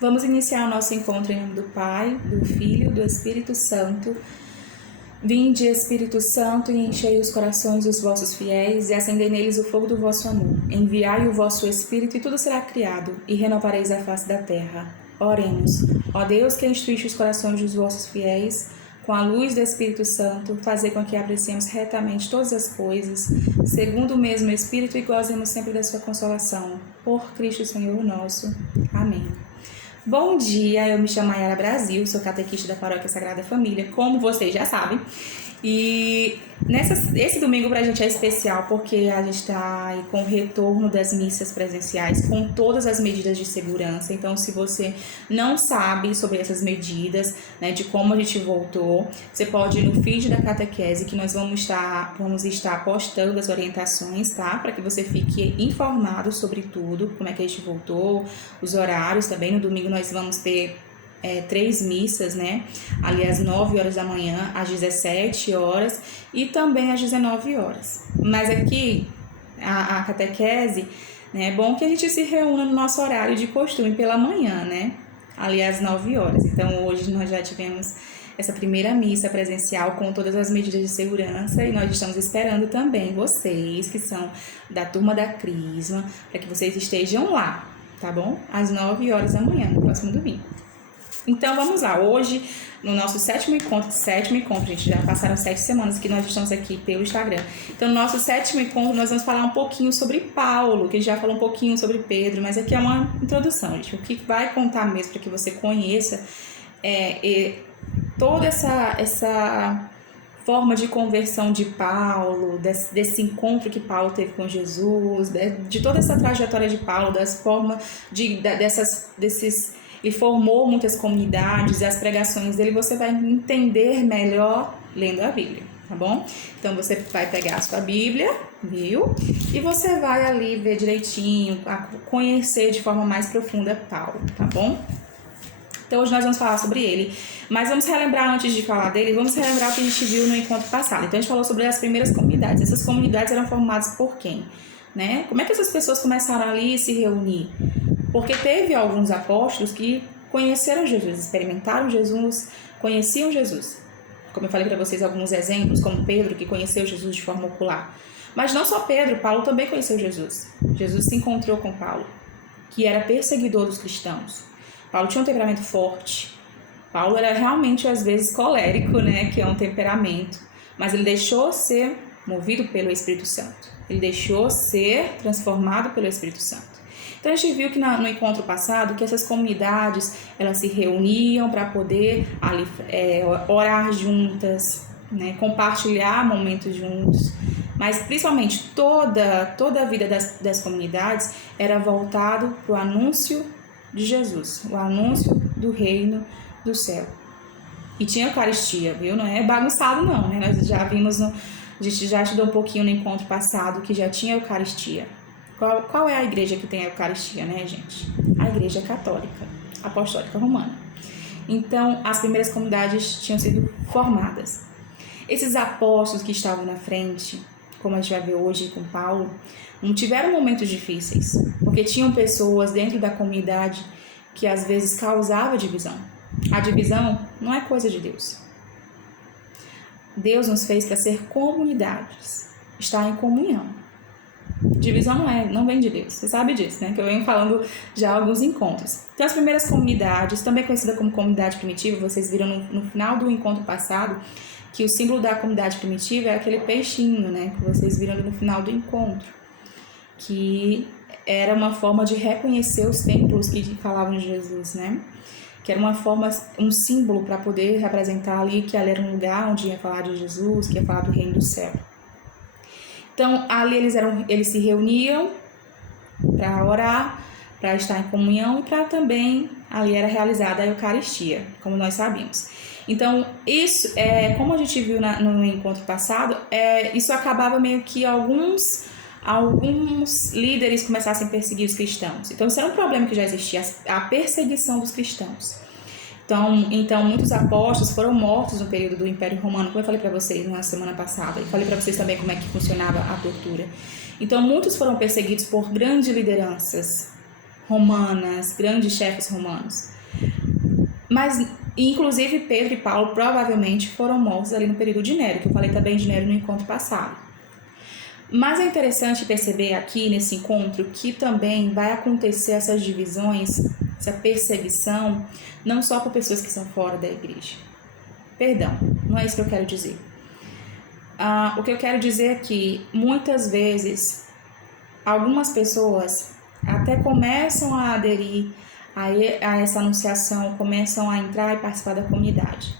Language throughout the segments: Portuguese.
Vamos iniciar o nosso encontro em nome do Pai, do Filho e do Espírito Santo. Vinde, Espírito Santo, e enchei os corações dos vossos fiéis, e acendei neles o fogo do vosso amor. Enviai o vosso Espírito, e tudo será criado, e renovareis a face da terra. Oremos. Ó Deus, que instruíste os corações dos vossos fiéis, com a luz do Espírito Santo, fazer com que apreciemos retamente todas as coisas, segundo o mesmo Espírito, e gozemos sempre da sua consolação. Por Cristo Senhor nosso. Amém. Bom dia, eu me chamo Mayara Brasil, sou catequista da Paróquia Sagrada Família, como vocês já sabem. E esse domingo pra gente é especial porque a gente está aí com o retorno das missas presenciais, com todas as medidas de segurança. Então, se você não sabe sobre essas medidas, né, de como a gente voltou, você pode ir no feed da catequese, que nós vamos estar postando as orientações, tá? Para que você fique informado sobre tudo, como é que a gente voltou, os horários também. No domingo nós vamos ter 3 missas, né? Ali às 9 horas da manhã, às 17 horas e também às 19 horas. Mas aqui, a catequese, né? É bom que a gente se reúna no nosso horário de costume pela manhã, né? Ali às 9 horas. Então, hoje nós já tivemos essa primeira missa presencial com todas as medidas de segurança e nós estamos esperando também vocês, que são da turma da Crisma, para que vocês estejam lá, tá bom? Às 9 horas da manhã, no próximo domingo. Então vamos lá, hoje no nosso sétimo encontro, gente, já passaram 7 semanas que nós estamos aqui pelo Instagram. Então no nosso sétimo encontro nós vamos falar um pouquinho sobre Paulo, que a gente já falou um pouquinho sobre Pedro, mas aqui é uma introdução, gente, o que vai contar mesmo para que você conheça toda essa forma de conversão de Paulo, desse encontro que Paulo teve com Jesus, de toda essa trajetória de Paulo, das formas desses... Ele formou muitas comunidades, e as pregações dele você vai entender melhor lendo a Bíblia, tá bom? Então você vai pegar a sua Bíblia, viu? E você vai ali ver direitinho, conhecer de forma mais profunda Paulo, tá bom? Então hoje nós vamos falar sobre ele, mas vamos relembrar antes de falar dele, vamos relembrar o que a gente viu no encontro passado. Então a gente falou sobre as primeiras comunidades. Essas comunidades eram formadas por quem? Né? Como é que essas pessoas começaram ali a se reunir? Porque teve alguns apóstolos que conheceram Jesus, experimentaram Jesus, conheciam Jesus. Como eu falei para vocês, alguns exemplos, como Pedro, que conheceu Jesus de forma ocular. Mas não só Pedro, Paulo também conheceu Jesus. Jesus se encontrou com Paulo, que era perseguidor dos cristãos. Paulo tinha um temperamento forte. Paulo era realmente, às vezes, colérico, né? Que é um temperamento. Mas ele deixou ser movido pelo Espírito Santo. Ele deixou ser transformado pelo Espírito Santo. Então a gente viu que no encontro passado que essas comunidades elas se reuniam para poder ali, orar juntas, né, compartilhar momentos juntos, mas principalmente toda a vida das comunidades era voltado para o anúncio de Jesus, o anúncio do reino do céu. E tinha Eucaristia, viu? Não é bagunçado não, né? Nós já vimos, a gente já estudou um pouquinho no encontro passado que já tinha Eucaristia. Qual é a igreja que tem a Eucaristia, né, gente? A Igreja Católica, Apostólica Romana. Então, as primeiras comunidades tinham sido formadas. Esses apóstolos que estavam na frente, como a gente vai ver hoje com Paulo, não tiveram momentos difíceis, porque tinham pessoas dentro da comunidade que às vezes causava divisão. A divisão não é coisa de Deus. Deus nos fez para ser comunidades, estar em comunhão. Divisão não vem de Deus, você sabe disso, né? Que eu venho falando já há alguns encontros. Então, as primeiras comunidades, também conhecida como comunidade primitiva, vocês viram no final do encontro passado que o símbolo da comunidade primitiva é aquele peixinho, né? Que vocês viram ali no final do encontro, que era uma forma de reconhecer os templos que falavam de Jesus, né? Que era uma forma, um símbolo para poder representar ali que ali era um lugar onde ia falar de Jesus, que ia falar do reino do céu. Então, ali eles se reuniam para orar, para estar em comunhão e para também, ali era realizada a Eucaristia, como nós sabemos. Então, isso, como a gente viu no encontro passado, isso acabava meio que alguns líderes começassem a perseguir os cristãos. Então, isso era um problema que já existia, a perseguição dos cristãos. Então, muitos apóstolos foram mortos no período do Império Romano, como eu falei para vocês na semana passada. E falei para vocês também como é que funcionava a tortura. Então, muitos foram perseguidos por grandes lideranças. romanas, grandes chefes romanos. Mas, inclusive, Pedro e Paulo provavelmente foram mortos ali no período de Nero, que eu falei também de Nero no encontro passado. Mas é interessante perceber aqui nesse encontro que também vai acontecer essas divisões, essa perseguição, não só por pessoas que são fora da igreja. Perdão, não é isso que eu quero dizer. O que eu quero dizer é que muitas vezes algumas pessoas até começam a aderir a essa anunciação, começam a entrar e participar da comunidade.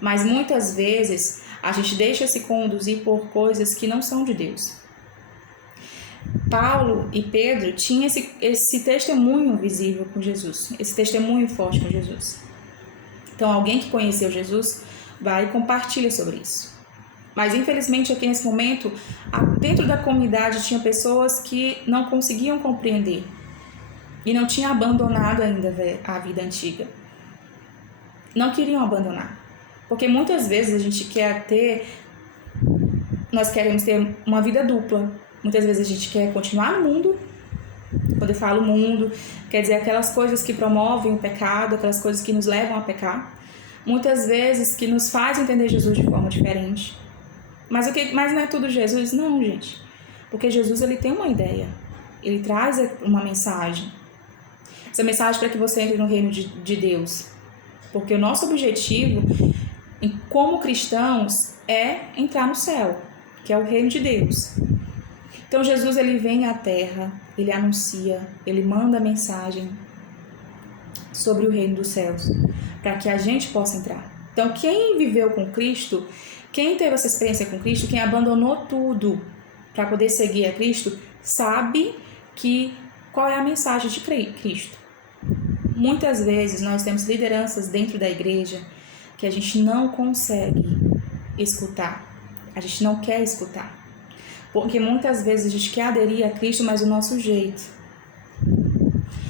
Mas muitas vezes a gente deixa se conduzir por coisas que não são de Deus. Paulo e Pedro tinham esse testemunho visível com Jesus, esse testemunho forte com Jesus. Então, alguém que conheceu Jesus vai e compartilha sobre isso. Mas, infelizmente, aqui nesse momento, dentro da comunidade tinha pessoas que não conseguiam compreender e não tinham abandonado ainda a vida antiga. Não queriam abandonar. Porque muitas vezes a gente nós queremos ter uma vida dupla. Muitas vezes a gente quer continuar no mundo. Quando eu falo mundo, quer dizer aquelas coisas que promovem o pecado, aquelas coisas que nos levam a pecar. Muitas vezes que nos fazem entender Jesus de forma diferente. Mas não é tudo Jesus? Não, gente. Porque Jesus, ele tem uma ideia. Ele traz uma mensagem. Essa mensagem para que você entre no reino de Deus. Porque o nosso objetivo, como cristãos, é entrar no céu, que é o reino de Deus. Então Jesus, ele vem à terra, ele anuncia, ele manda a mensagem sobre o reino dos céus, para que a gente possa entrar. Então quem viveu com Cristo, quem teve essa experiência com Cristo, quem abandonou tudo para poder seguir a Cristo, sabe qual é a mensagem de Cristo. Muitas vezes nós temos lideranças dentro da igreja que a gente não consegue escutar, a gente não quer escutar. Porque muitas vezes a gente quer aderir a Cristo, mas do nosso jeito.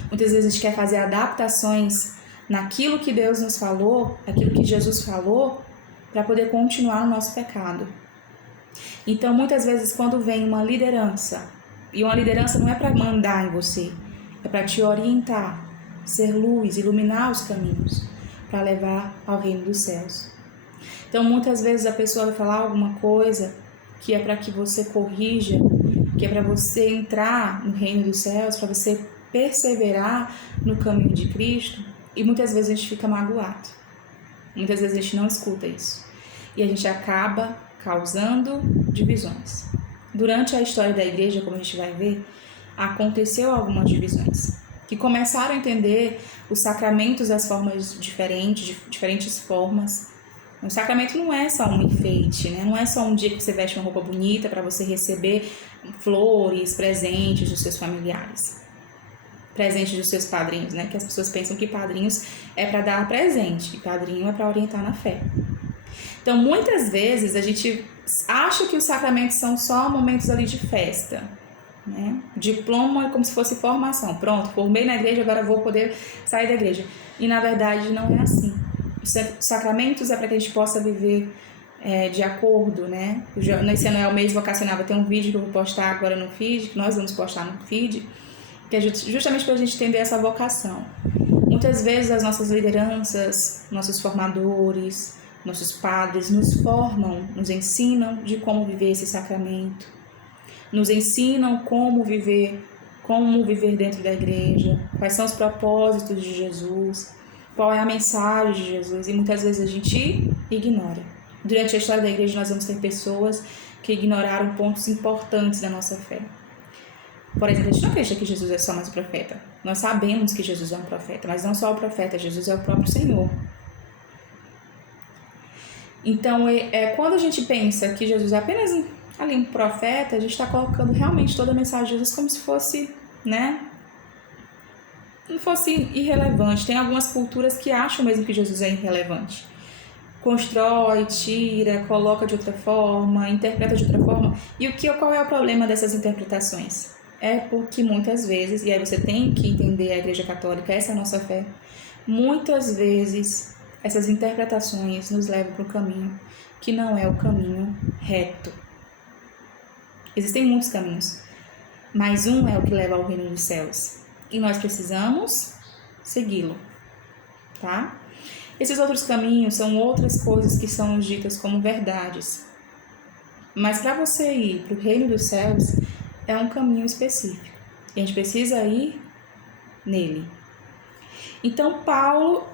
Muitas vezes a gente quer fazer adaptações naquilo que Deus nos falou, aquilo que Jesus falou, para poder continuar no nosso pecado. Então, muitas vezes, quando vem uma liderança, e uma liderança não é para mandar em você, é para te orientar, ser luz, iluminar os caminhos, para levar ao reino dos céus. Então, muitas vezes a pessoa vai falar alguma coisa que é para que você corrija, que é para você entrar no reino dos céus, para você perseverar no caminho de Cristo, e muitas vezes a gente fica magoado. Muitas vezes a gente não escuta isso. E a gente acaba causando divisões. Durante a história da igreja, como a gente vai ver, aconteceu algumas divisões, que começaram a entender os sacramentos das formas diferentes formas. O sacramento não é só um enfeite, né? Não é só um dia que você veste uma roupa bonita para você receber flores, presentes dos seus familiares, presentes dos seus padrinhos, né? Que as pessoas pensam que padrinhos é para dar presente e padrinho é para orientar na fé. Então, muitas vezes a gente acha que os sacramentos são só momentos ali de festa, né? Diploma é como se fosse formação. Pronto, formei na igreja, agora vou poder sair da igreja. E na verdade não é assim. Os sacramentos é para que a gente possa viver de acordo, né? Esse ano é o mês vocacional, vai ter um vídeo que eu vou postar agora no feed, que nós vamos postar no feed, que é justamente para a gente entender essa vocação. Muitas vezes as nossas lideranças, nossos formadores, nossos padres nos formam, nos ensinam de como viver esse sacramento, nos ensinam como viver dentro da igreja, quais são os propósitos de Jesus, qual é a mensagem de Jesus, e muitas vezes a gente ignora. Durante a história da igreja nós vamos ter pessoas que ignoraram pontos importantes da nossa fé. Por exemplo, a gente não acredita que Jesus é só mais um profeta. Nós sabemos que Jesus é um profeta, mas não só o profeta, Jesus é o próprio Senhor. Então, quando a gente pensa que Jesus é apenas ali um profeta, a gente está colocando realmente toda a mensagem de Jesus como se fosse, né, não fosse irrelevante. Tem algumas culturas que acham mesmo que Jesus é irrelevante. Constrói, tira, coloca de outra forma, interpreta de outra forma. E qual é o problema dessas interpretações? É porque muitas vezes, e aí você tem que entender a Igreja Católica, essa é a nossa fé, muitas vezes essas interpretações nos levam para um caminho que não é o caminho reto. Existem muitos caminhos, mas um é o que leva ao reino dos céus. e nós precisamos segui-lo, tá? Esses outros caminhos são outras coisas que são ditas como verdades. Mas para você ir para o reino dos céus, é um caminho específico. E a gente precisa ir nele. Então, Paulo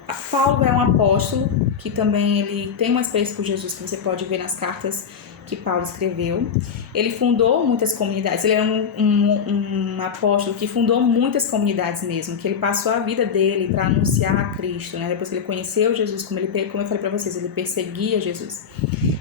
é um apóstolo, que também ele tem uma experiência com Jesus, que você pode ver nas cartas que Paulo escreveu. Ele fundou muitas comunidades, ele era um apóstolo que fundou muitas comunidades mesmo, que ele passou a vida dele para anunciar a Cristo, né? Depois que ele conheceu Jesus, como eu falei para vocês, ele perseguia Jesus.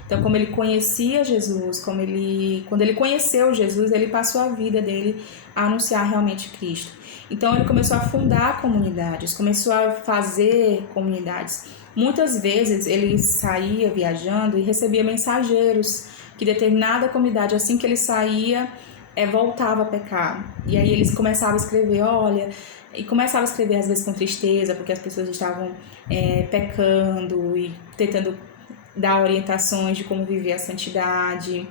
Então, como ele conhecia Jesus, quando ele conheceu Jesus, ele passou a vida dele a anunciar realmente Cristo. Então, ele começou a fundar comunidades, começou a fazer comunidades. Muitas vezes, ele saía viajando e recebia mensageiros que determinada comunidade, assim que ele saía, voltava a pecar. E aí, eles começavam a escrever, e começava a escrever às vezes com tristeza, porque as pessoas estavam pecando e tentando dar orientações de como viver a santidade.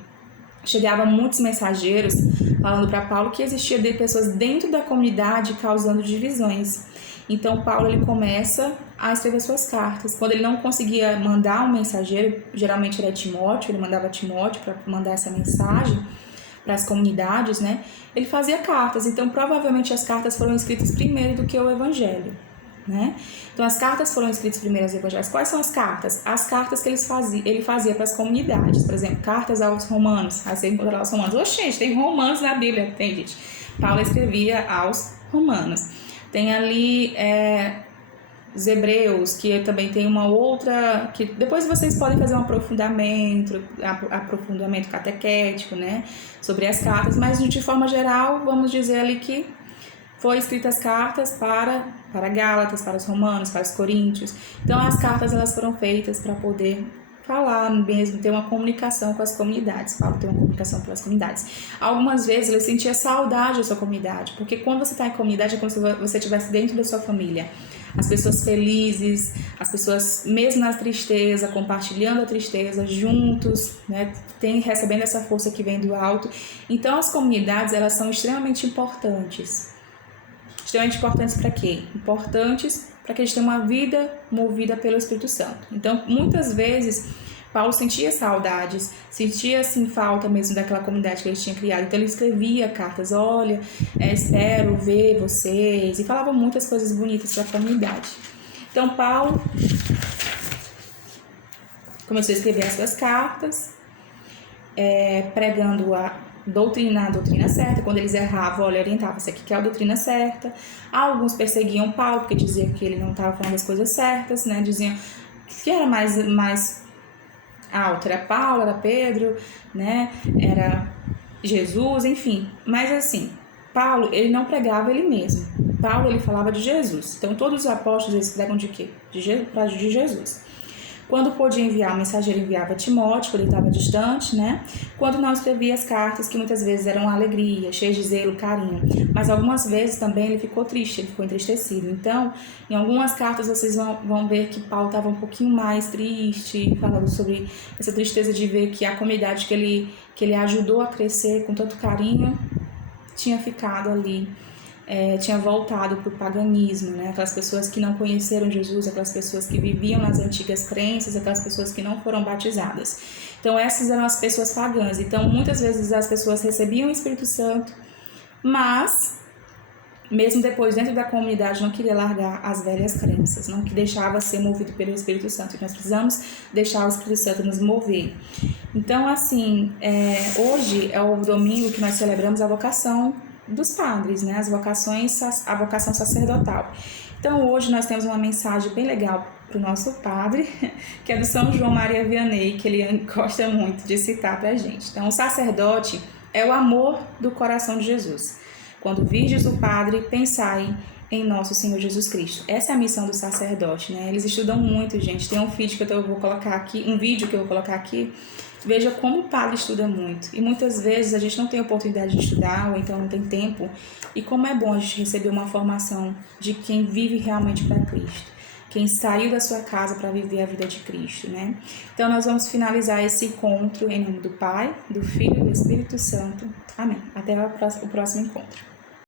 Chegavam muitos mensageiros falando para Paulo que existia pessoas dentro da comunidade causando divisões. Então Paulo ele começa a escrever suas cartas. Quando ele não conseguia mandar um mensageiro, geralmente era Timóteo, ele mandava Timóteo para mandar essa mensagem para as comunidades, né? Ele fazia cartas. Então provavelmente as cartas foram escritas primeiro do que o evangelho, né? Então as cartas foram escritas primeiro aos evangelhos. Quais são as cartas? As cartas que ele fazia para as comunidades. Por exemplo, cartas aos romanos. Aí você encontra lá os romanos. Oxe, gente, tem romanos na Bíblia. Tem, gente. Paulo escrevia aos romanos. Tem ali os hebreus, que também tem uma outra, que depois vocês podem fazer um aprofundamento catequético, né, sobre as cartas, mas de forma geral, vamos dizer ali que foi escritas cartas para Gálatas, para os romanos, para os coríntios. Então as cartas elas foram feitas para poder falar mesmo, ter uma comunicação com as comunidades. Paulo tem uma comunicação com as comunidades. Algumas vezes ele sentia saudade da sua comunidade, porque quando você está em comunidade é como se você estivesse dentro da sua família. As pessoas felizes, as pessoas mesmo na tristeza, compartilhando a tristeza, juntos, né, recebendo essa força que vem do alto. Então as comunidades elas são extremamente importantes. Extremamente importantes para quê? Importantes para que a gente tenha uma vida movida pelo Espírito Santo. Então, muitas vezes, Paulo sentia saudades, sentia assim falta mesmo daquela comunidade que ele tinha criado. Então, ele escrevia cartas, espero ver vocês, e falava muitas coisas bonitas para a comunidade. Então, Paulo começou a escrever as suas cartas, pregando a doutrina certa. Quando eles erravam, orientava, isso aqui que é a doutrina certa. Alguns perseguiam Paulo, porque diziam que ele não estava falando as coisas certas, né? Diziam que era mais alto, era Paulo, era Pedro, né? Era Jesus, enfim. Mas assim, Paulo, ele não pregava ele mesmo. Paulo, ele falava de Jesus. Então, todos os apóstolos, eles pregam de quê? De Jesus. Quando podia enviar, o mensageiro enviava Timóteo, quando ele estava distante, né? Quando não, escrevia as cartas, que muitas vezes eram alegria, cheias de zelo, carinho. Mas algumas vezes também ele ficou triste, ele ficou entristecido. Então, em algumas cartas vocês vão ver que Paulo estava um pouquinho mais triste, falando sobre essa tristeza de ver que a comunidade que ele ajudou a crescer com tanto carinho tinha ficado ali. Tinha voltado para o paganismo, né? Aquelas pessoas que não conheceram Jesus, aquelas pessoas que viviam nas antigas crenças, aquelas pessoas que não foram batizadas. Então essas eram as pessoas pagãs. Então muitas vezes as pessoas recebiam o Espírito Santo, mas mesmo depois dentro da comunidade não queria largar as velhas crenças, não que deixava ser movido pelo Espírito Santo. Nós precisamos deixar o Espírito Santo nos mover. Então assim, hoje é o domingo que nós celebramos a vocação dos padres, né? A vocação sacerdotal. Então hoje nós temos uma mensagem bem legal para o nosso padre, que é do São João Maria Vianney, que ele gosta muito de citar para a gente. Então o sacerdote é o amor do coração de Jesus. Quando virdes o padre, pensai em nosso Senhor Jesus Cristo. Essa é a missão do sacerdote, né? Eles estudam muito, gente. Tem um vídeo que eu vou colocar aqui, Veja como o padre estuda muito. E muitas vezes a gente não tem oportunidade de estudar, ou então não tem tempo. E como é bom a gente receber uma formação de quem vive realmente para Cristo. Quem saiu da sua casa para viver a vida de Cristo, né? Então nós vamos finalizar esse encontro em nome do Pai, do Filho e do Espírito Santo. Amém. Até o próximo encontro.